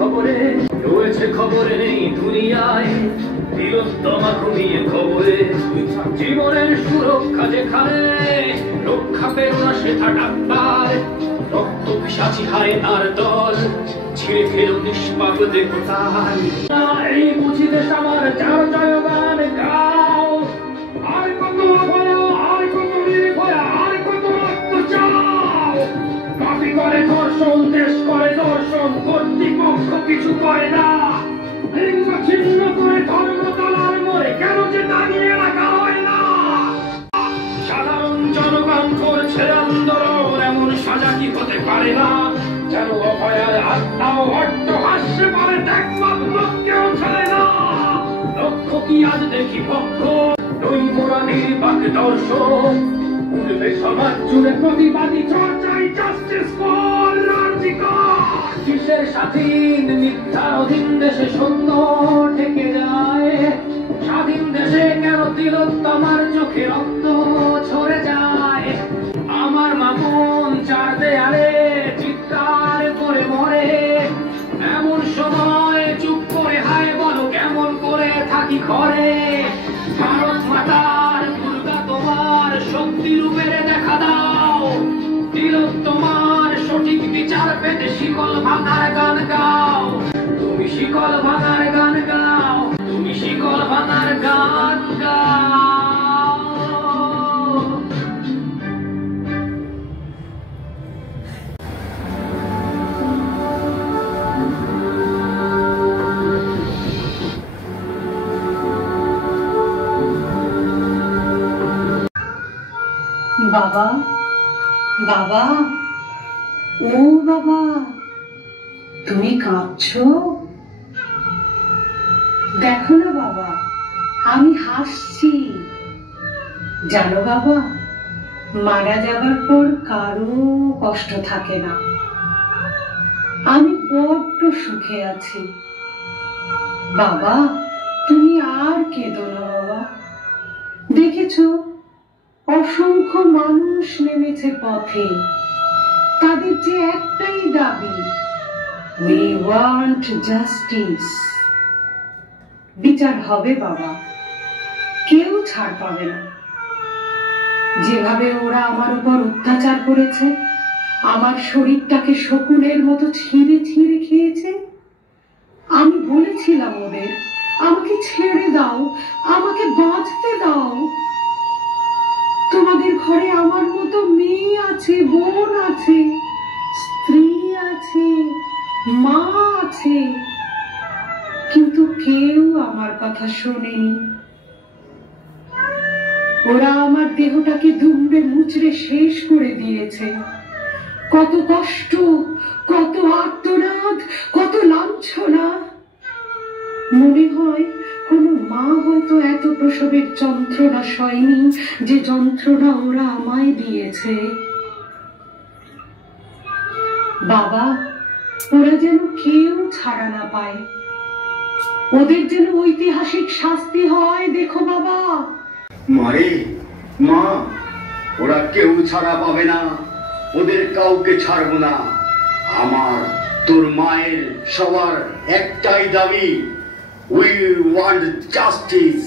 খবরে রয়েছে, খবরে নেই দুনিয়ায়, তিলোত্তমা ঘুমিয়ে খবরে। জীবনের সুরক্ষা যেখানে, রক্ষা পেল না সেটা ডাক্তার। রক্ত পিশাচি হায় তার দল, ছিঁড়ে খেল নিষ্পাপ দেবতার। এই বুঝি দেশ আমার, যার জয়গান গাও। আর কত ভয়া, আর কত নির্ভয়া, আর কত রক্ত চাও। পাপি করে ধর্ষণ, দেশ করে দর্শন, কর্তৃপক্ষ কিছু করে না। লিঙ্গ ছিন্ন করে ধর্ম তলার মোড়ে কেন যে দাঁড়িয়ে রাখা হয় না? সাধারণ জনগণ করছে আন্দোলন, এমন সাজা কি হতে পারে না? যেন অভয়ার আত্মাও অট্ট হাসতে পারে, দেখবার লোককেও ছাড়ে না। লক্ষ্য কি আজ দেখি পক্ষ, নই মোরা নির্বাক দর্শক। উঠবে সমাজ জুড়ে প্রতিবাদী চর্চায়, জাস্টিস ফর লাঞ্ছিত। কিসের স্বাধীন মিথ্যা অধীন দেশে সত্য ঠেকে যায়? স্বাধীন দেশে কেন তিলোত্তমার চোখে রক্ত ঝরে যায়? আমার মামুন চার দেয়ালে চিৎকার করে মরে, এমন সময় চুপ করে হায় বলো কেমন করে থাকি ঘরে? ভারত মাতার, দুর্গা তোমার শক্তি রূপের দেখা দাও। তিলোত্তমার সঠিক বিচার পেতে শিকল ভাঙার গান গাও। তুমি শিকল ভাঙার গান গাও, তুমি শিকল ভাঙার গান গাও। বাবা, বাবা, ও বাবা, তুমি কাঁদছো? দেখো না বাবা, আমি হাসছি। জানো বাবা, মারা যাবার পর কারো কষ্ট থাকে না। আমি বড্ড সুখে আছি। বাবা, তুমি আর কেঁদো না বাবা। দেখেছো, অসংখ্য মানুষ নেমেছে পথে। তাদের যে একটাই দাবি, we want justice। বিচার হবে বাবা, কেউ ছাড় পাবে না। যেভাবে ওরা আমার উপর অত্যাচার করেছে, আমার শরীরটাকে শকুনের মতো ছিঁড়ে ছিঁড়ে খেয়েছে, আমি বলেছিলাম ওদের, আমাকে ছেড়ে দাও, আমাকে বাঁচতে দাও। তোমাদের ঘরে আমার মতো মেয়ে আছে, বোন আছে, স্ত্রী আছে, মা আছে, কিন্তু কেউ আমার কথা শোনেনি। ওরা আমার দেহটাকে দুমড়ে মুচড়ে শেষ করে দিয়েছে। কত কষ্ট, কত আর্তনাদ, কত লাঞ্ছনা। মনে হয় কোন মা হয়তো এত প্রসবের যন্ত্রণা সয়নি, যে যন্ত্রণা ওরা আমায় দিয়েছে। বাবা, ওরা যেন কেউ ছাড়া না পায়, ওদের যেন ঐতিহাসিক শাস্তি হয়। দেখো বাবা। মারে, মা, ওরা কেউ ছাড়া পাবে না, ওদের কাউকে ছাড়বো না। আমার, তোর মায়ের, সবার একটাই দাবি, we want justice।